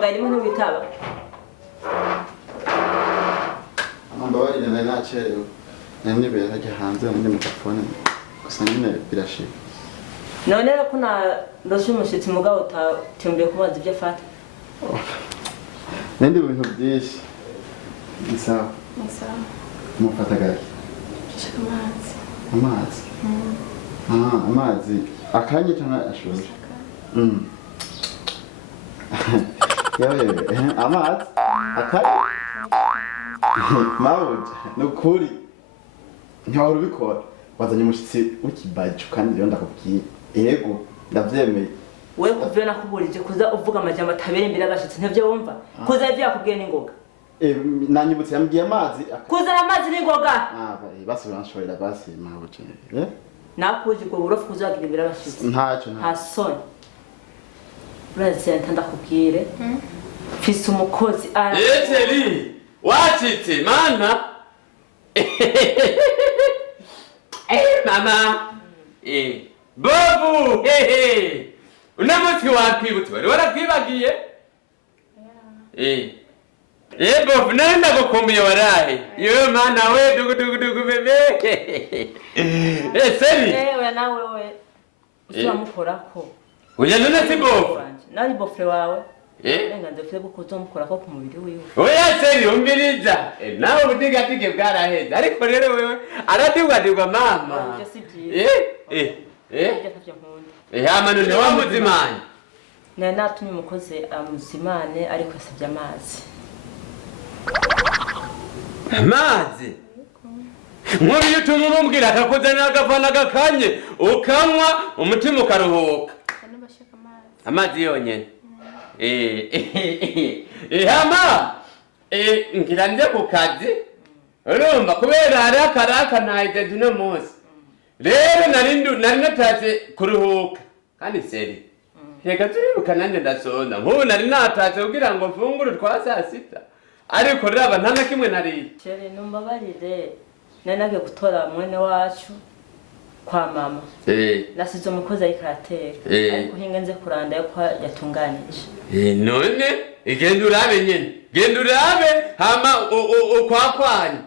naguhamagaye rimwe ntubitaba. Ambabarire nacerewe. Nibera hajya hanze muri mikrofone. Gusa nyine birashika. None ko na ndoshe umushitsi mugabo utatembeye kubaza ibyo afata. Nende bintu byinshi. Isa. Mufata gake. Amazi. Amazi. Akanye cyangwa ashuje. Amazi. Akanye. Mawuja. Nukuri. Ntawe ubikora. Wazanye umushitsi w'ikibajo kandi rero ndakubwiye. Yego, ndavyemeye. Wewe kuvyo nakuburije kuza uvuga amajambo atabere imbere y'abashitsi ntavyo wumva. Kuza ivyo yakubwiye n'ingoga. Nanyibutse yambwiye amazi. Kuza amazi n'ingoga. Basi banshorera basi mawuja. Nakuje ubwo burofu kuzagira imbere y'abashitsi. Ntacyo nta soni. Uraze ndakubwire. Fise umukozi ara. Yeteri, wacitse mana. Mama. Bobu, unamuti wakwibutse wari warakwibagiye? Bobu, nenda gukumbuye warahe. Yo mana we dugu bebe. Seri. Oya nawe we. Uzamukorako. Oya none si bobu. Nari bofre wawe. Nenga ndefye kuzomukorako ku mubiri wiwe. Oya Seri umbiriza. Nawe ubudigatige bwaraheze. Ariko rero wewe aradigwa mama. Hamano ni wa muzimane. Natumye umukozi amuzimane ariko asabye amazi. Amazi? Nk'ubu utuma umubwira akakuzanira agavana gakanye ukanywa umutima ukaruhuka. Amazi yonyene. Hama ngira nje ku kazi. Urumva kubera hari akaraka nahite tuno munsi. Rero nari natatse kuruhuka kandi Seri. Reka turibuka nanjye ndasonda. Nk'ubu nari natatse kugira ngo mfungure twa saa sita. Ariko Raba nta na kimwe nari. Seri numbabarire. Nari gutora mwene wacu kwa mama. Nasize umukozi ayikaratera. Ariko hingenze kuranda yuko yatunganije. None igenda urabe nyene. Genda urabe hama ukwakwanya.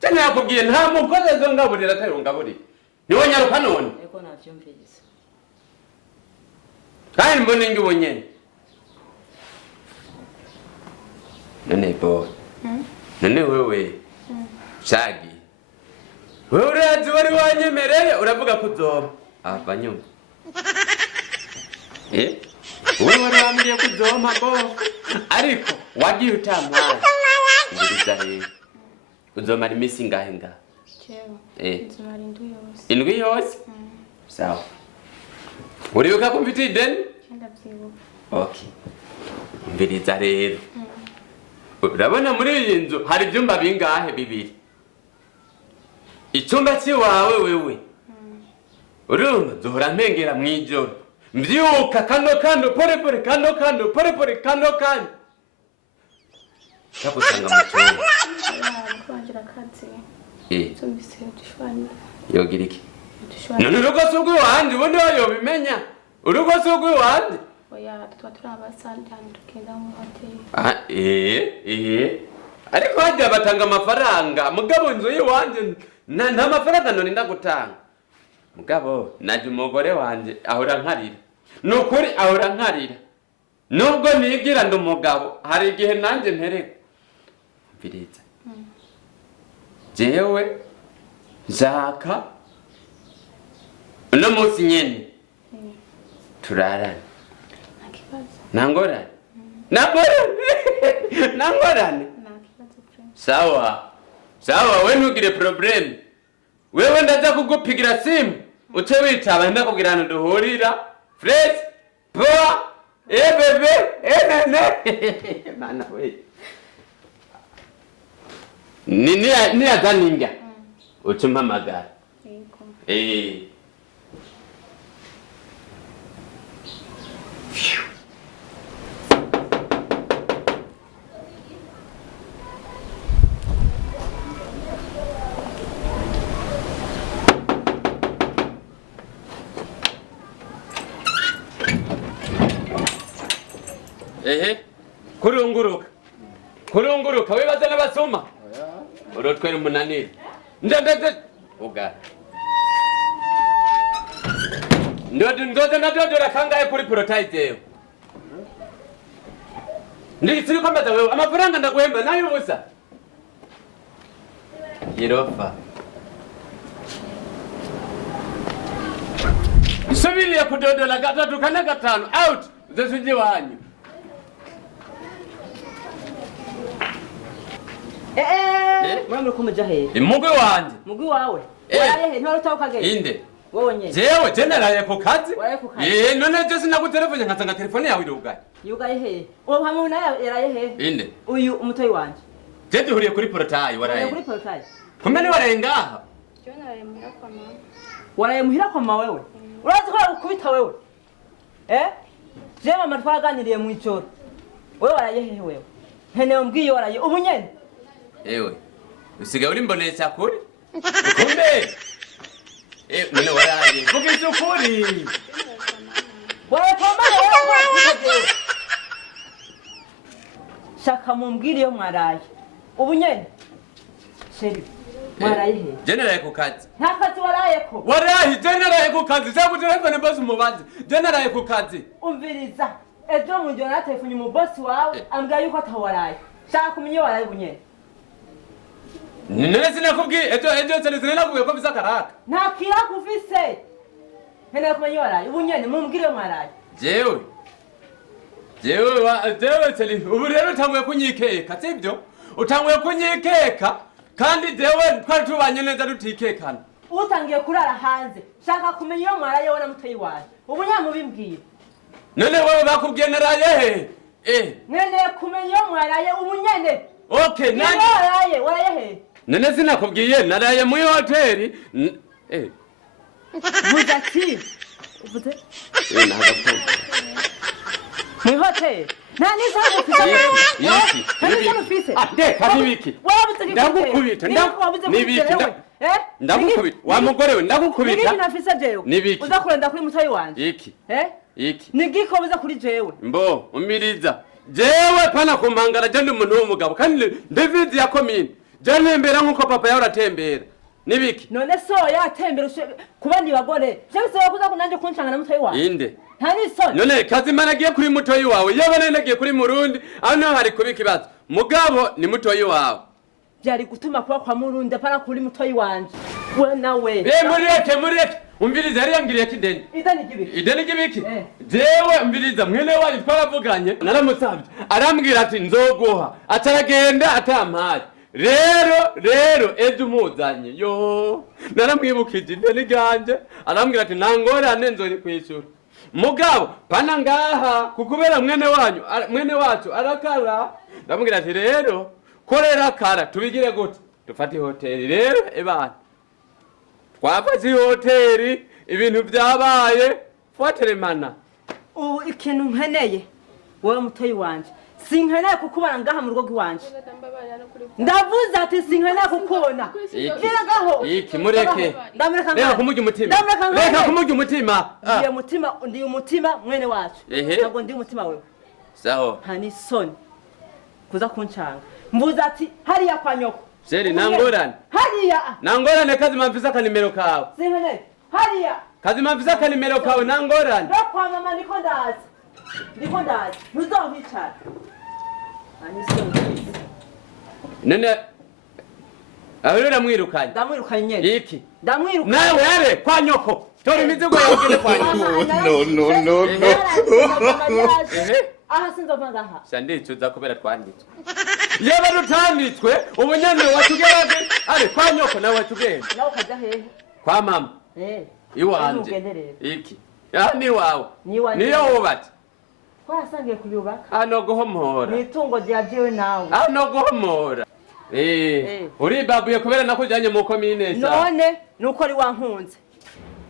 Cyane yakubwiye nta mukozi azongaburira atayongaburira. Niwe nyaruka none. Ego navyumvise. Kandi mbone ngi bonyene. None bo. None wewe. Shagi. Wewe urazi wari wanyemereye uravuga kuzoma. Abanyuma. Wewe wari wambwiye kuzoma bo. Ariko wagiye utamwara. Ngiriza rero. Uzomara imisi ngahe ngahe? Uzomara indwi yose? Sawa. Uribuka ko mfite ideni? Ndavyibuka. Okay. Mbiriza rero. Urabona muri iyi nzu hari ibyumba bingahe bibiri? Icyumba cyiwawe wewe. Urumva duhora mpengera mwijoro. Mbyuka kando pore kando. Kapusanga mu cyumba. Kwangira kazi. Tumbise udushwani. Yogiriki. None urugo sugwe wanje ubundi wayobimenya. Urugo sugwe wanje. Oya turabasandi hano tukenda mu hoteli. Ariko hajya batanga amafaranga. Mugabo inzu yiwanje nta mafaranga none ndagutanga. Mugabo naje umugore wanje ahora nkarira. Nukuri ahora nkarira. Nubwo nigira ndumugabo hari igihe nanje mpereka. Mviriza. Jewe zaka uno munsi nyene turarana. Nangorane. Sawa we ntugire problem. Wewe ndaza kugupigira simu uce witaba ndakubwirana duhurira fresh poa bebe nene mana we ni azaninga uce mpamagara. kurunguruka wibaze n'abasoma urotwera umunanire ndende uga ndoze ndadodora kangahe kuri prototype ndikitsiri kwambaza wewe amafaranga ndaguhemba nayo ubusa Yerofa Subiriye kudodola gatatu kana gatanu out zesuje wanyu Mwana kumeja he Imugwe wanje Mugwi wawe Waraye he ntoro tawukageye Inde Wowe nyene Jewe tenaraye ku kazi Ye none je sinagutelefone nkasanga telefone yawe irugaye Yugaye he Uwo hamwe nayo yaraye he Inde Uyu umutoyi wanje Je duhuriye kuri portail waraye Kuri portail Kumene warengaha Naraye muhira kwa mama. Waraye muhira kwa mama wewe Urazi ko ukubita wewe Je mama twaraganiriye mu icoro Wewe waraye he wewe Hene umbwiye waraye ubu nyene Ewe usigaye uri mboneza kuri Kumbe Mene waraye vuga ukuri Waraye kwa mama wewe Shaka mumbwire yo mwaraye ubu nyene Sheri Waraye he General ku kazi Nta kazi waraye ko Waraye general ku kazi cyangwa telefone boss umubazi general ku kazi Umviriza ejo mu joro telefone mu boss wawe ambwiye yuko atawaraye Shaka kumenye waraye bunye Nene sinakubwiye ejo telefone nakubwiye ko bizakaraka Nta kira kufise Hene kumenye waraye ubu nyene mumbwire mwaraye Jewe telefone ubu rero utanguye kunyikeka sibyo utanguye kunyikeka kandi dewe twari tubanye neza rutikekana Utangiye kurara hanze shaka kumenya iyo mwaraye wona mutoyi wawe ubu nyamubimbwira None wewe bakubwiye naraye he Nene kumenya iyo mwaraye ubu nyene Okay nani waraye he Nene sinakubwiye naraye mu hoteli Muzaki uvuze nagapo mu hoteli Nani sabu fisa Nani sabu fisa Ndeka nibiki Ndagukubita nibiki Ndagukubita wa mugore we ndagukubita Nibiki nafisa jewe Nibiki uzakurenda kuri mutoyi wanje Iki Nigiko biza kuri jewe Mbo umiriza jewe pana kumangara je ndi umuntu w'umugabo kandi David yakomine je ntembera nkuko papa yawe aratembera Nibiki None so yatembera kubandi bagore je bisaba kuza kunanje kunchanga na mutoyi wanje Inde Ntani so None kazimana agiye kuri mutoyi wawe yabana nagiye kuri Murundi aho naho hari kubika ibazo mugabo ni mutoyi wawe Byari gutuma kuba kwa Murundi para kuri mutoyi wanje we nawe mureke umviriza yari yangiriye kideni ideni gibiki jewe umviriza mwene wanyu twaravuganye naramusabye arambwira ati nzoguha ataragenda atampaye rero ejo umuzanye yo naramwibukije ideni ganje arambwira ati nangorane nzori kwishura mugabo pana ngaha kukubera mwene wacu arakara ndamubwira ati rero korera kara tubigire gute dufate hoteli rero ebana twafashe hoteli ibintu byabaye fateremana ubu ikintu nkeneye wowe mutoyi wanje sinkeneye kukubona ngaha mu rugo rw'iwanje ndavuze ati sinkeneye kukubona geragaho iki mureke reka kumurya umutima ndiye umutima mwene wacu ntabwo ndi umutima wewe sawa hani soni kuza kunchanga mvuze ati hariya kwa nyoko Seri nangorane nangorane kazi mafisa kanimero kawe sinkeneye hariya kazi mafisa kanimero kawe nangorane kwa mama ndiko ndazi ntuzomwicara hani soni nene ahurira mwirukanye ndamwirukanye nyene iki ndamwirukanye nawe yare kwa nyoko tori mizigo yagene kwa nyoko no aha sinzova ngaha sandicuza kubera twanditswe yaba rutanditswe ubunyane watugeraje ari kwa nyoko nawe watugenda nawe ukaja hehe kwa mama iwanje iki ni wawe niyo wubatse twarasangiye kuyubaka ano guhomora ni itungo ryajewe nawe ano guhomora uri babuye kubera nakujanye mu komine none nuko ari wankunze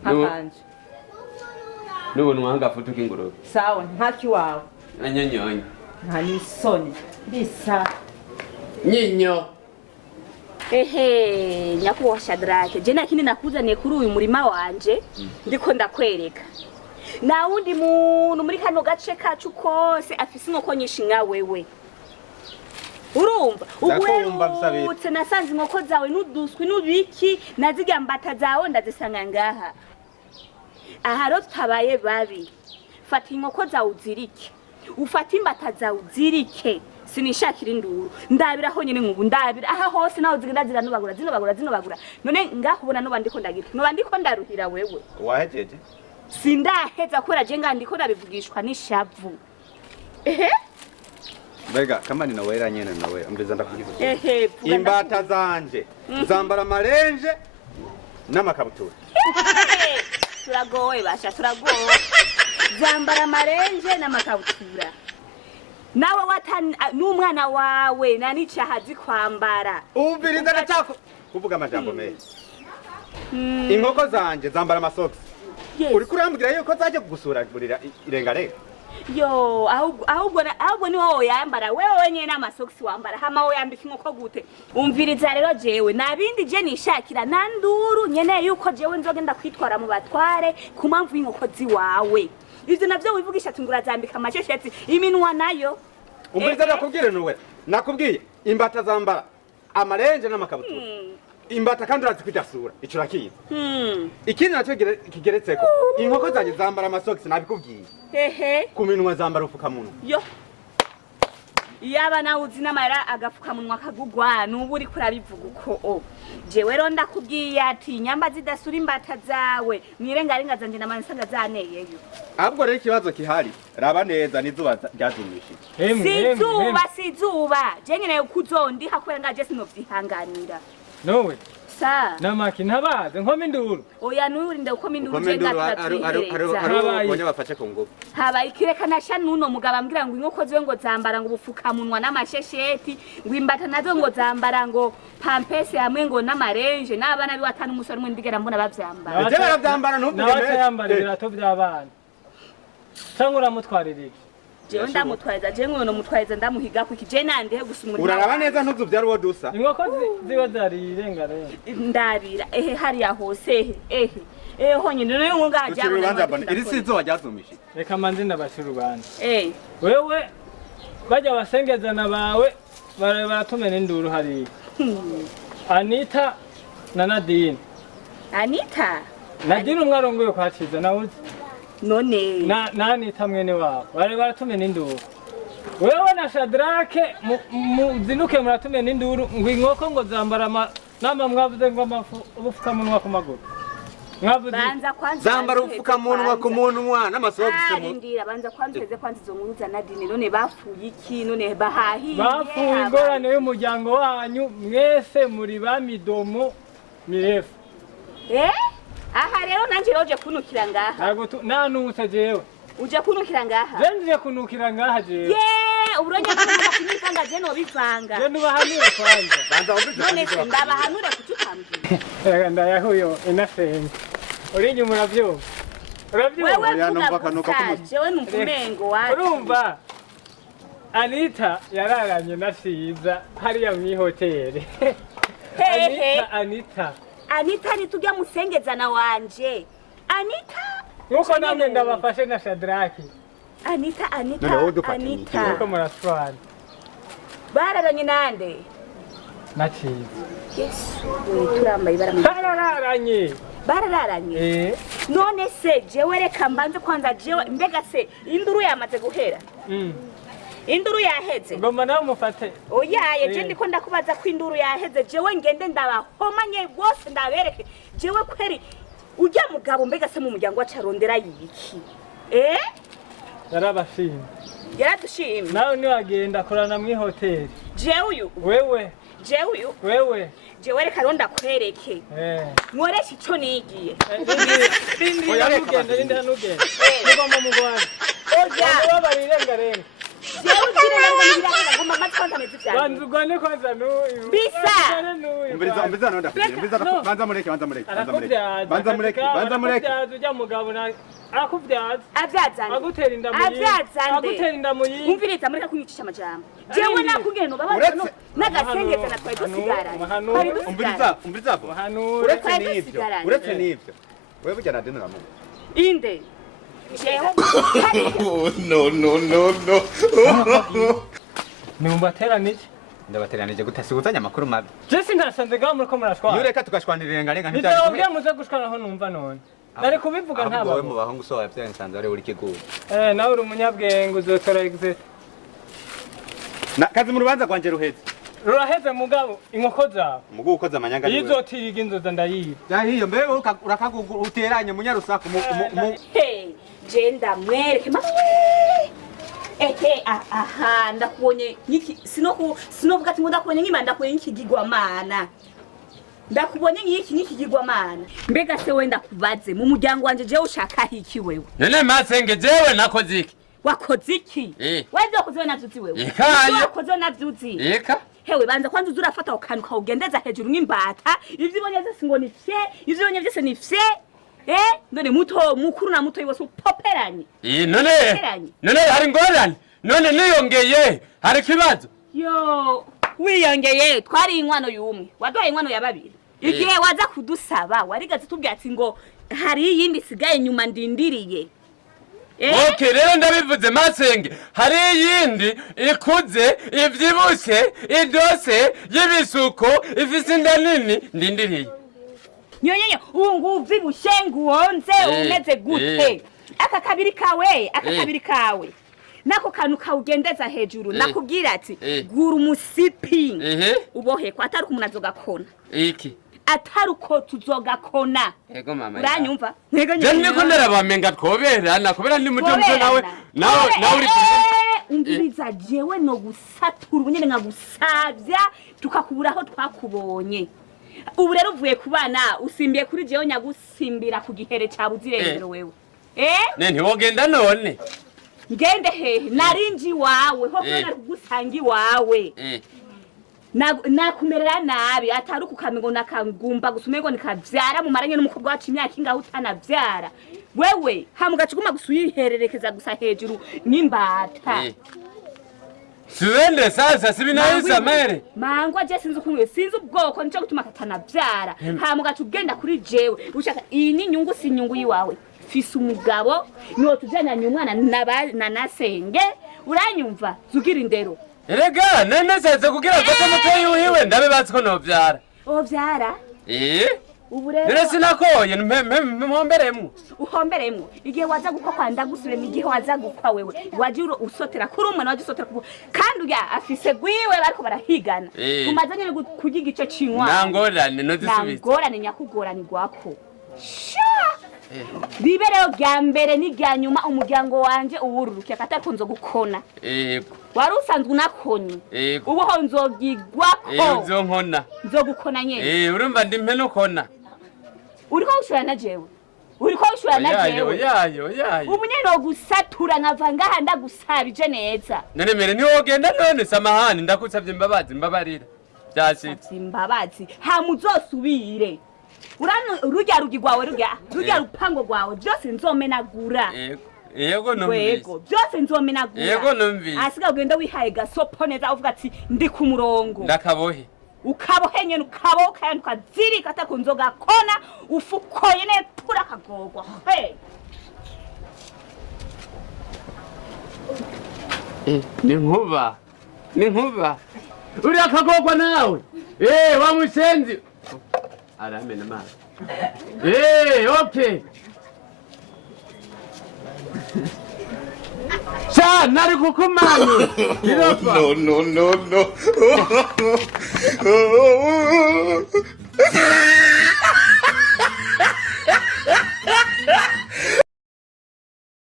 hakanje nubu nwanga futuka ingurube sawa ntaki wawe anyonyonyo nta nisoni bisa nyinyo nyakubahwa Shadrake je nakindi nakuzaniye kuri uyu murima wanje ndiko ndakwereka na wundi muntu muri kano gace kacu kose afise inkoko nyinshi nka wewe urumva Ndakumva Bisabira. ubuherutse nasanze inkoko zawe n'uduswi n'ubiki nazirya mbata zawe ndazisanga ngaha aha rero tutabaye babi fata inkoko zawe uzirike ufata imbata zawe uzirike sinishakira induru ndabira ho nyine nkubu ndabira aha hose naho zigenda zinobagura none ngaho ubona no bandiko ndagira no bandiko ndaruhira wewe wahejeje sindaheza kubera je ngandiko ndabivugishwa n'ishavu ehe Mbega kamani na wera nyene nawe umbiza ndakugize. ehe vuga Imbata zanje zambara amarenje n'amakabutura. turagowe basha turagowe zambara amarenje n'amakabutura nawe watani n'umwana wawe nani cyahazi kwambara Umviriza ndacako kuvuga amajambo meza. Inkoko zanje zambara amasocks. Yes. Uri kurambwira yuko zaje kugusura burira irengarenga. yo ahubwo ni wowe yambara wewe wenyewe n'amasocks wambara hama wowe yambika inkoko gute umviriza rero jewe nabindi je nishakira nanduru nyene yuko jewe nzogenda kwitwara mu batware ku mpamvu y'inkoko ziwawe ivyo navyo wivugisha tungura zambika amashesheti iminwa nayo Umviriza ndakubwire nuwe. Nakubwiye imbata zambara amarenje n'amakabutura. Imbata kandi urazikwidasura ico rakiza. Ikindi naco kigeretseko inkoko zanje zambara amasocks nabikubwiye. Ehe Ku minwa zambara ufukamunwa. yo yaba nawe uzi n'amara agapfukamunwa kagugwa n'ubu uri kurabivuga uko jewe rero ndakubwiye ati nyamba zidasura imbata zawe mwirengarenga zanje n'amansanga zaneyeyo Ahubwo rero ikibazo kihari raba neza n'izuba ryazumishije. sizuba je nyene kuzondiha kubera ngaje sinovyihanganira nowe sa namaki ntabaze nkoma induru oya nurinde uko minduru Komendo je ngatatu bonye bafashe ku ngufu. haba ikirekana sha nuno mugabo ambwira ngo inkoko ziwe ngo zambara ngo ubufukamunwa n'amashesheti ngo imbata nazo ngo zambara ngo pampese hamwe ngo n'amarenje n'abana bi watanu umusore umwe ndigera mbona bavyambara Ije baravyambara ntuvuge nawe yambara ibirato by'abana cyangwa uramutwarira iki jewe ndamutwariza je nk'uno mutwariza ndamuhiga kuki je nandihe gusa umuntu uraraba neza ntuzuvyara uwo dusa. inkoko ziba zari irengarenga ndabira ehe hariya hose ehe honyine none ngaha Ukiri urubanza mbona iri si izuba ryazumishije. reka manzi ndabashira urubanza eh wewe bajya basengezana bawe baratumena induru hariya Anita na Nadine Nadine umwe arongoye kwa Ciza nawe uzi none na Anita mwene wabo baratumena induru wewe na Shadrake muzinuke muratumena induru ngo inkoko ngo zambara nama mwavuze ngo ubufukamunwa ku maguru mwavuze banza kwanza Zambara ufukamunwa ku munwa n'amasogisi mu. ndira banza kwanza kwanza izo nkuru za Nadine none bafuye iki none bahahiye bafuye ingorane y'umuryango wanyu mwese muri bamidomo mirefu aha rero nanje roje kunukira ngaha ntago nanutse jewe uje kunukira ngaha jenje kunukira ngaha jewe uburonye bw'umuntu kunivanga je no bivanga je nubahanure kwanza Banza umvise. none se ndabahanure kutukambira ndayahuyo inasenga urinye muravyumva uravyumva wewe Oya, numva kuna akanuka k'umutima. jewe numva umengo wacu urumva Anita yararanye na Ciza hariya mw'ihoteli Anita ni tujya musengezana wanje Anita nkuko namwe ndabafashe na Shadraki Anita None wowe dufata nkuko muraswana bararanye nande na Ciza Yesu turambaye bararanye none se jewe reka mbanze kwanza jewe mbega se induru yamaze guhera induru yaheze ngoma nawe mufate oyaye je ndiko ndakubaza ko induru yaheze jewe ngende ndabahomanye bose ndabereke jewe kweri ujya mugabo mbega se mu muryango wacarondera yiki yarabashimye yaradushimye nawe niwagenda korana mw'ihoteli jewe wewe jewe reka ronda kwereke nkoresha ico nigiye Linda nugenda mugomba mugwana oya barirengarenga jewe ukirenga nibiraka ngoma matwanza mezi cyane banzugane kwanza n'uyu bisa Umviriza nonda kugira. Banza mureke. ujya mugabo na akuvyaza avyazanye agutera inda muyinga umviriza mureka kunyicisha amajambo jewe nakubwiye no babaza no nagasengeza na twari dusigaranye Umviriza. Uretse n'ivyo. Wewe burya Nadine uramuzi. inde jewe No. numbatera niki ndabateranije gute siguzanya amakuru mabi Jesse ndasanze gaho muriko murashwana yureka tugashwanirira ngarenga Nitawabwiye muze gushwana ho numva none Nari kubivuga ntaba wowe mu bahungu so yavyaye nsanze ari uri kiguye nawe uri umunyabwenge uzotora exit kazi mu rubanza rwanje ruheze Ruraheze mugabo inkoko zawe mugu ukoza amanyanga Yizotiriga inzoza ndayiba yahiyo mbere urakagugu uteranye munyarusaku Hey, jenda mwereke mama. Aha, ndakubonye niki sinovuga ati ngo ndakubonye nk'imana ndakubonye nk'ikigirwamana. Ndakubonye nk'ikigirwamana. Mbega se wenda kubaze mu muryango wanje jewe ushaka iki wewe? Nene masenge jewe nakoze iki? Wakoze iki? Wewe wakoze navyuzi wewe. Ikaye. Wakoze navyuzi. Eka. Hewe banza kwanza uzurafata ukantu kawugendeza hejuru nk'imbata. Ivyo ibonye vyose ngo ni fye, ivyo ibonye vyose ni fye. None muto mukuru na muto yose upoperanye. None hari ngorane. None niyongeye hari kibazo. Yo, wiyongeye twari inkwano yumwe. Waduhaye inkwano ya babiri. Igihe waza kudusaba warigaze tubwira ati ngo hari iyindi sigaye nyuma ndindiriye. Okay, rero ndabivuze masenge. Hari iyindi ikuze, ivyibushe, idose, y'ibisuko, ifise inda nini ndindiriye. Nyonyenye ungu vibushengu wonze umeze gute aka kabiri kawe nako kantu kawugendeza hejuru nakubwira ati gura umusipi ubohe ko atari kumunazogakona iki atari uko tuzogakona yego mama uranyumva je ko ndarabamenga twoberana kubera ndi muto nawe uri umbiriza jewe no gusatura ubunyene nkagusavya tukakubura aho twakubonye ubu rero uvuye kubana usimbiye kuri jewe nyagusimbira ku gihere ca buzirengero wewe ne ntiwogenda none ngende hehe narinji wawe ho kana kugusangi wawe nakumerera nabi atari ukukamengo nakangumba gusumego nikavyara mu maranye n'umukobwa wacu imyaka ingaho utanavyara wewe hamugacuguma gusuyihererekeza gusa hejuru n'imbata Suende sasa sibinahisa mere. Mangwa je sinzi ubwoko nico gutuma katanavyara. Hamugaca ugenda kuri jewe. Ushaka iyi ni nyungu si nyungu yiwawe. Fise umugabo niwo tujanyanye umwana na nasenge. Uranyumva zugira indero. Erega nene seze kugira fata mutwe yuhiwe ndabe batsi ko novyara. Ovyara? Ubu rero nere sinakoye mpomberemwo. Uhomberemwo igihe waza gukwa kwa ndagusubire igihe waza gukwa wewe waje usotera kuri umwana waje usotera kandi uya afise gwiwe bariko barahigana tumazanye kugiga ico cinkwa nangorane no zisubiza nangorane nyakugorane gwako bibereo gya mbere ni gya nyuma umuryango wanje uwururuke katakunzo gukona yego wari usanzwe unakonye ubu ho nzogigwako nzogukona nyene urumva ndi mpeno kona uriko ushura na jewe uriko ushura na jewe yayo umunyene gusatura nkava ngaha ndagusabije neza none mere ni wogenda none samahani ndakusavye mbabarira byashitse imbabazi hamuzosubire ururya rugigwawe rurya rupango rwawe byose nzomenagura yego numvise byose nzomenagura yego numvise asiga ugenda wihaye gasopo neza uvuga ati ndi ku murongo ndakabohe ukabohenye ukaboka kandi ukazirika atakunzoga kona ufukoye ne pura kagogwa ni nkuba uri akagogwa nawe wa musenzi aramena mazi okay Sha nari kukumanya no